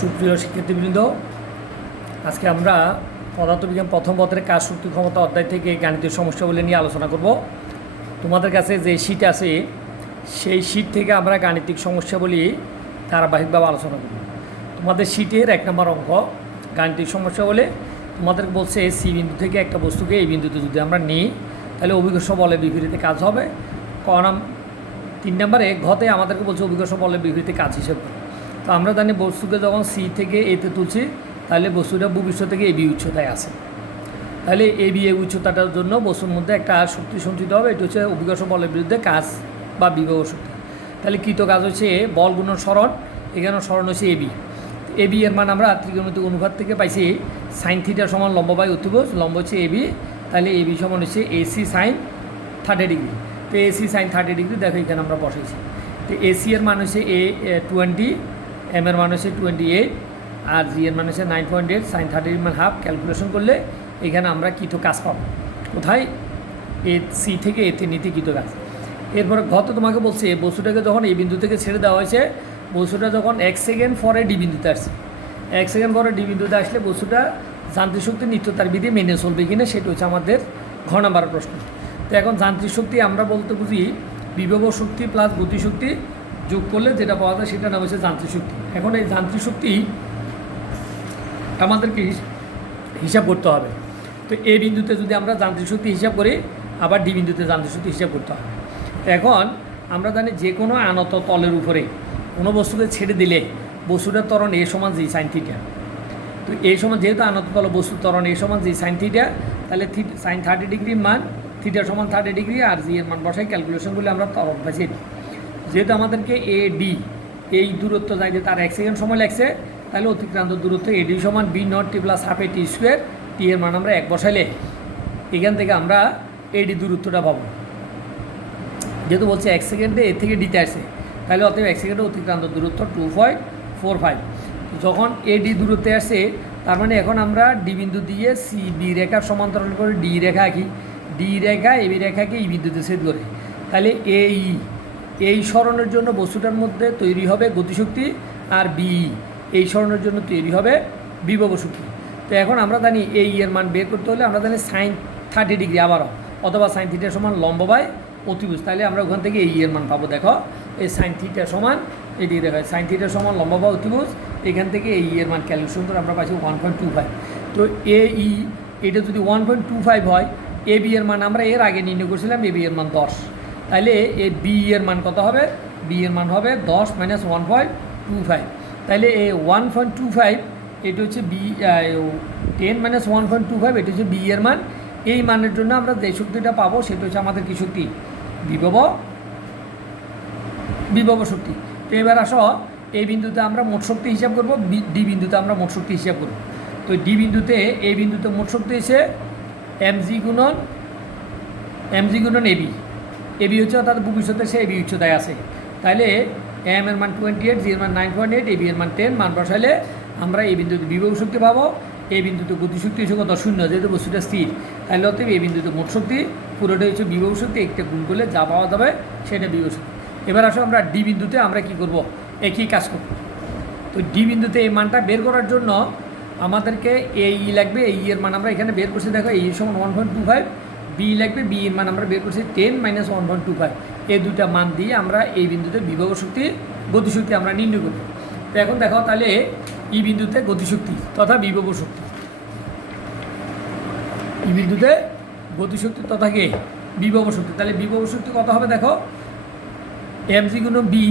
সুপ্রিয় শিক্ষার্থীবৃন্দ, আজকে আমরা পদার্থবিজ্ঞান প্রথম পত্রের কাজ শক্তি ক্ষমতা অধ্যায় থেকে গাণিতিক সমস্যাগুলি নিয়ে আলোচনা করব। তোমাদের কাছে যে শীট আছে, সেই শীট থেকে আমরা গাণিতিক সমস্যাগুলি ধারাবাহিকভাবে আলোচনা করব। তোমাদের শীটের এক নম্বর অঙ্ক, গাণিতিক সমস্যা বলে তোমাদের বলছে সি বিন্দু থেকে একটা বস্তুকে এই বিন্দুতে যদি আমরা নিই, তাহলে অভিজ্ঞ বলে বিপরীতে কাজ হবে। ক নাম তিন নম্বরে ঘতে আমাদেরকে বলছে অভিজ্ঞ বলে বিপরীতে কাজ হিসেবে। তো আমরা জানি বস্তুকে যখন সি থেকে এতে তুলছি, তাহলে বস্তুটা ভূপৃষ্ঠ থেকে এবি উচ্চতায় আছে। তাহলে এবি এ উচ্চতাটার জন্য বস্তুর মধ্যে একটা শক্তি সঞ্চিত হবে, এটা হচ্ছে অভিজ্ঞ বলের বিরুদ্ধে কাজ বা বিবাহ শক্তি। তাহলে কৃত কাজ হচ্ছে এ, বল গুণ স্মরণ এখানে স্মরণ হচ্ছে এবি এবি এর মান আমরা ত্রিকোণমিতিক অনুপাত থেকে পাইছি সাইন থিটার সমান লম্ব বাই অতিভুজ, লম্ব হচ্ছে এবি তাহলে এবি সমান হচ্ছে এসি সাইন থার্টি ডিগ্রি তো এসি সাইন থার্টি ডিগ্রি দেখো এখানে আমরা বসেছি তো এসি এর মান হচ্ছে এ টোয়েন্টি এম এর মান হচ্ছে টোয়েন্টি এইট আর জি এর মান হচ্ছে nine point eight sine thirty মান হাফ ক্যালকুলেশন করলে এখানে আমরা কৃত কাজ পাবো? কোথায়? এ সি থেকে এতে নিতে কৃত কাজ? এরপরে গত তোমাকে বলছে বস্তুটাকে যখন এই বিন্দু থেকে ছেড়ে দেওয়া হয়েছে, বস্তুটা যখন এক সেকেন্ড পরে ডি বিন্দুতে আসছে। এক সেকেন্ড পরে ডি বিন্দুতে আসলে বস্তুটা যান্ত্রিক শক্তি নিত্যতার বিধি মেনে চলবে কিনা, সেটা হচ্ছে আমাদের ঘ নাম্বার প্রশ্ন। তো এখন যান্ত্রিক শক্তি আমরা বলতে বুঝি, বিভব শক্তি প্লাস গতিশক্তি যোগ করলে যেটা পাওয়া যায় সেটা নাম হচ্ছে যান্ত্রিক শক্তি। এখন এই যান্ত্রিক শক্তি আমাদেরকে হিস- হিসাব করতে হবে। তো এ বিন্দুতে যদি আমরা যান্ত্রিক শক্তি হিসাব করি, আবার ডি বিন্দুতে যান্ত্রিক শক্তি হিসাব করতে হবে। এখন আমরা জানি যে কোনো আনত তলের উপরে কোনো বস্তুকে ছেড়ে দিলে বস্তুটার ত্বরণ এ সমান জি সাইন থিটা। তো এই সমান যেহেতু আনত তল বস্তুর ত্বরণ এ সমান জি সাইন থিটা, তাহলে সাইন থার্টি ডিগ্রির মান থিটার সমান থার্টি ডিগ্রি আর জি এর মান বসাই ক্যালকুলেশনগুলি আমরা ত্বরণ পাচ্ছি যেহেতু আমাদেরকে এ ডি এই দূরত্ব যাই যে তার এক সেকেন্ড সময় লাগছে, তাহলে অতিক্রান্ত দূরত্ব এডি সমান v naught t plus half a t square t এর মান আমরা এক বসাইলে এখান থেকে আমরা এডি দূরত্বটা পাবো। যেহেতু বলছে এক সেকেন্ডে এর থেকে ডিতে আসে, তাহলে অতএব এক সেকেন্ডে অতিক্রান্ত দূরত্ব টু পয়েন্ট ফোর ফাইভ যখন এডি দূরত্বে আসে, তার মানে এখন আমরা ডি বিন্দু দিয়ে সি বি রেখার সমান্তরাল করে ডি রেখা আঁকি। ডি রেখা এবি রেখাকে ই বিন্দুতে ছেদ করে। তাহলে এই এই স্মরণের জন্য বস্তুটার মধ্যে তৈরি হবে গতিশক্তি আর বি এই স্মরণের জন্য তৈরি হবে বিভব শক্তি। তো এখন আমরা জানি এই এর মান বের করতে হলে আমরা জানি সাইন থার্টি ডিগ্রি আবারও, অথবা সাইন থিটার সমান লম্ব বাই অতিভুজ। তাহলে আমরা ওখান থেকে এই এর মান পাবো, দেখো। এই সাইন থিটার সমান, এদিকে দেখো সাইন থিটার সমান লম্ব বা অতিভুজ, এখান থেকে এই এর মান ক্যালকুলেশন করে আমরা পাচ্ছি ওয়ান পয়েন্ট টু ফাইভ তো এ ই এটা যদি ওয়ান পয়েন্ট টু ফাইভ হয় এ বি এর মান আমরা এর আগে নির্ণয় করেছিলাম এ বি এর মান দশ। তাহলে এ বি এর মান কত হবে? বি এর মান হবে দশ minus one point two five তাহলে a one point two five এটা হচ্ছে b ten minus one point two five এটা হচ্ছে বি এর মান। এই মানের জন্য আমরা যে শক্তিটা পাবো, সেটা হচ্ছে আমাদের কি শক্তি? বিভব বিভব শক্তি। তো এবার আসো এই বিন্দুতে আমরা মোট শক্তি হিসাব করব ডি বিন্দুতে আমরা মোট শক্তি হিসাব করব। তো ডি বিন্দুতে এই বিন্দুতে মোট শক্তি এসে এমজি গুণন এমজি গুণন এবি এবি হচ্ছে অর্থাৎ ভবিষ্যতে সে এবি উচ্চতায় আছে। তাহলে এম এর মান টোয়েন্টি এইট জি এর মান নাইন পয়েন্ট এইট এবি এর মান টেন মান বসাইলে আমরা এই বিন্দুতে বিভব শক্তি পাবো। এই বিন্দুতে গতিশক্তি হচ্ছে কত? শূন্য, যেহেতু বস্তুটা স্থির। তাহলে অতএব এই বিন্দুতে মোট শক্তি পুরোটাই হচ্ছে বিভব শক্তি, একটা গুণ করলে যা পাওয়া যাবে সেটা বিভব শক্তি। এবার আসো আমরা ডি বিন্দুতে আমরা কি করব? একই কাজ করব। তো ডি বিন্দুতে এই মানটা বের করার জন্য আমাদেরকে এই ই লাগবে। এই এর মান আমরা এখানে বের করছি। দেখো এই সমান one point two five b লাগবে বি এর মান আমরা বের করছি ten minus one point two five এই দুটা মান দিয়ে আমরা এই বিন্দুতে বিভব শক্তি, গতিশক্তি আমরা নির্ণয় করব। তো এখন দেখো তাহলে ই বিন্দুতে গতিশক্তি তথা বিভব শক্তি। ই বিন্দুতে গতিশক্তি তথা কে? বিভব শক্তি। তাহলে বিভব শক্তি কত হবে দেখো? এম জি গুণন বি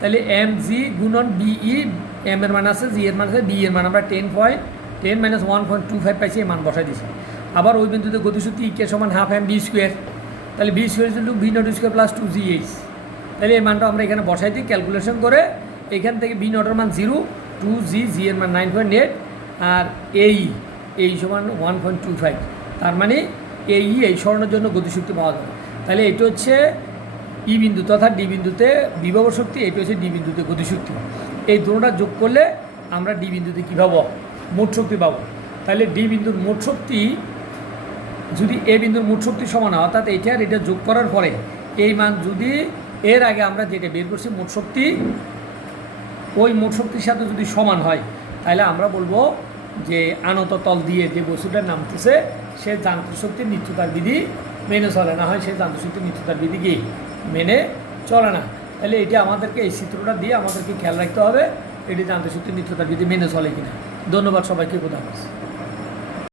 তাহলে এম জি গুণন বিই এম এর মান আছে জি এর মান আছে বি এর মান আমরা ten point ten minus one point two five পাইছি, এই মান বসাই দিয়েছি আবার ওই বিন্দুতে গতিশক্তি ইকে সমান হাফ এম বি স্কোয়ার তাহলে v square is v naught square plus two g h তাহলে এই মানটা আমরা এখানে বসাই দিই ক্যালকুলেশন করে এখান থেকে বি নটের মান জিরো টু জি জি এর মান নাইন পয়েন্ট এইট আর এই এই সমান ওয়ান পয়েন্ট টু ফাইভ তার মানে এই এই স্মরণের জন্য গতিশক্তি পাওয়া যাবে। তাহলে এটা হচ্ছে ই বিন্দু তথা ডি বিন্দুতে বিভব শক্তি, এটা হচ্ছে ডি বিন্দুতে গতিশক্তি। এই দুটোটা যোগ করলে আমরা ডি বিন্দুতে কী পাবো? মোট শক্তি পাবো। তাহলে ডি বিন্দুর মোট শক্তি যদি এ বিন্দুর মোট শক্তি সমান হয়, অর্থাৎ এইটা আর এটা যোগ করার পরে এই মান যদি এর আগে আমরা যেটা বের করছি, মোট শক্তি, ওই মোট শক্তির সাথে যদি সমান হয়, তাহলে আমরা বলব যে আনত তল দিয়ে যে বস্তুটা নামতেছে সে যান্ত্রিক শক্তির নিত্যতার বিধি মেনে চলে না হয়, সে যান্ত্রিক শক্তির নিত্যতার বিধি কি? মেনে চলে না। তাহলে এটা আমাদেরকে এই চিত্রটা দিয়ে আমাদেরকে খেয়াল রাখতে হবে, এটি যান্ত্রিক শক্তির নিত্যতার বিধি মেনে চলে কিনা। ধন্যবাদ সবাইকে কোথাও